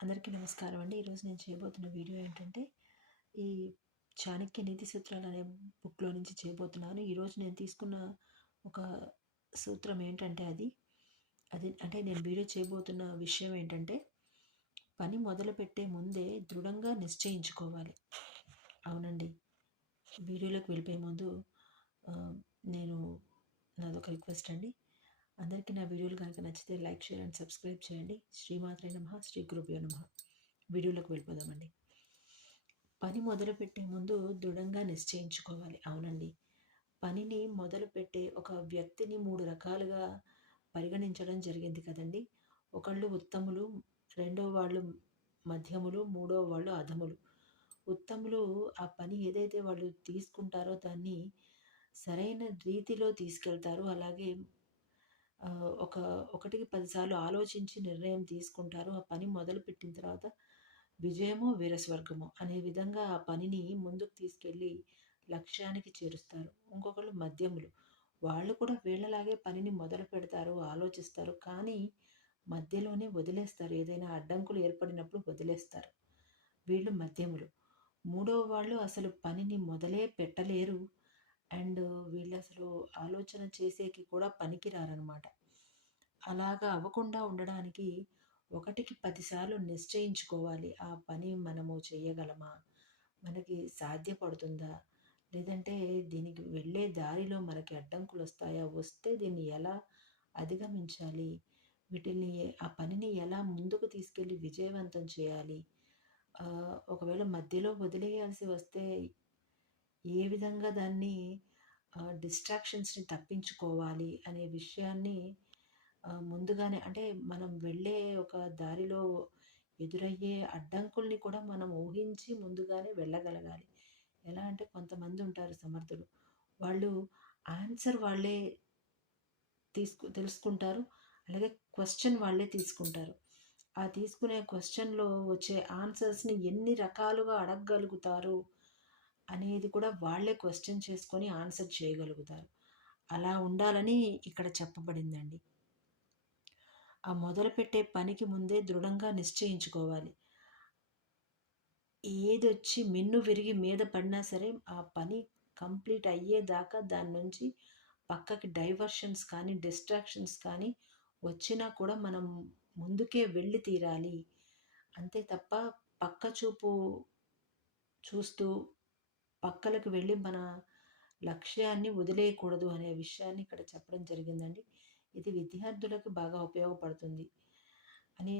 అందరికీ నమస్కారం అండి. ఈరోజు నేను చేయబోతున్న వీడియో ఏంటంటే, ఈ 'చాణక్య నీతి సూత్రాలు' అనే బుక్‌లో నుంచి చేయబోతున్నాను. ఈరోజు నేను తీసుకున్న ఒక సూత్రం ఏంటంటే అది అంటే నేను వీడియో చేయబోతున్న విషయం ఏంటంటే, పని మొదలుపెట్టే ముందే దృఢంగా నిశ్చయించుకోవాలి. అవునండి. వీడియోలోకి వెళ్ళిపోయే ముందు ఆహ్, నేను నాదొక రిక్వెస్ట్ అండి. అందరికీ నా వీడియోలు కనుక నచ్చితే లైక్, షేర్ అండ్ సబ్స్క్రైబ్ చేయండి. శ్రీమాత్రే నమః, శ్రీ గురుభ్యో నమః. వీడియోలోకి వెళ్ళిపోదామండి. పని మొదలుపెట్టే ముందు దృఢంగా నిశ్చయించుకోవాలి. అవునండి. పనిని మొదలుపెట్టే ఒక వ్యక్తిని 3 రకాలుగా పరిగణించడం జరిగింది కదండీ! ఒకళ్ళు ఉత్తములు, రెండో వాళ్ళు మధ్యములు, మూడో వాళ్ళు అధములు. ఉత్తములు ఆ పని ఏదైతే వాళ్ళు తీసుకుంటారో దాన్ని సరైన రీతిలో తీసుకెళ్తారు. అలాగే ఒక ఒకటికి 10 సార్లు ఆలోచించి నిర్ణయం తీసుకుంటారు. ఆ పని మొదలుపెట్టిన తర్వాత విజయమో, వీరస్వర్గమో అనే విధంగా ఆ పనిని ముందుకు తీసుకెళ్ళి లక్ష్యానికి చేరుస్తారు. ఇంకొకళ్ళు మధ్యములు. వాళ్ళు కూడా వీళ్ళలాగే పనిని మొదలుపెడతారు, ఆలోచిస్తారు. కానీ మధ్యలోనే వదిలేస్తారు. ఏదైనా అడ్డంకులు ఏర్పడినప్పుడు వదిలేస్తారు. వీళ్ళు మధ్యములు. మూడో వాళ్ళు అసలు పనిని మొదలే పెట్టలేరు. అండ్ వీళ్ళసలు ఆలోచన చేసేకి కూడా పనికిరారనమాట. అలాగా అవ్వకుండా ఉండడానికి ఒకటికి 10 సార్లు నిశ్చయించుకోవాలి. ఆ పని మనము చేయగలమా? మనకి సాధ్యపడుతుందా? లేదంటే దీనికి వెళ్ళే దారిలో మనకి అడ్డంకులొస్తాయా? వస్తే దీన్ని ఎలా అధిగమించాలి? వీటిల్ని ఆ పనిని ఎలా ముందుకు తీసుకెళ్ళి విజయవంతం చేయాలి? ఒకవేళ మధ్యలో వదిలేయాల్సి వస్తే ఏ విధంగా దాన్ని డిస్ట్రాక్షన్స్‌ని తప్పించుకోవాలి అనే విషయాన్ని ముందుగానే అంటే మనం వెళ్ళే ఒక దారిలో ఎదురయ్యే అడ్డంకుల్ని కూడా మనం ఊహించి ముందుగానే వెళ్ళగలగాలి. ఎలా అంటే కొంతమంది ఉంటారు సమర్థులు. వాళ్ళు ఆన్సర్ వాళ్ళే తెలుసుకుంటారు. అలాగే క్వెషన్ వాళ్ళే తీసుకుంటారు. ఆ తీసుకునే క్వెషన్‌లో వచ్చే ఆన్సర్స్‌ని ఎన్ని రకాలుగా అడగగలుగుతారు అనేది కూడా వాళ్ళే క్వెషన్ చేసుకొని ఆన్సర్ చేయగలుగుతారు. అలా ఉండాలని ఇక్కడ చెప్పబడిందండి. ఆ మొదలుపెట్టే పనికి ముందే దృఢంగా నిశ్చయించుకోవాలి. ఏదొచ్చి మిన్ను విరిగి మీద పడినా సరే, ఆ పని కంప్లీట్ అయ్యేదాకా దాని నుంచి పక్కకి డైవర్షన్స్ కానీ, డిస్ట్రాక్షన్స్ కానీ వచ్చినా కూడా మనం ముందుకే వెళ్ళి తీరాలి. అంతే తప్ప పక్క చూపు చూస్తూ పక్కలకు వెళ్ళి మన లక్ష్యాన్ని వదిలేయకూడదు అనే విషయాన్ని ఇక్కడ చెప్పడం జరిగిందండి. ఇది విద్యార్థులకు బాగా ఉపయోగపడుతుంది అని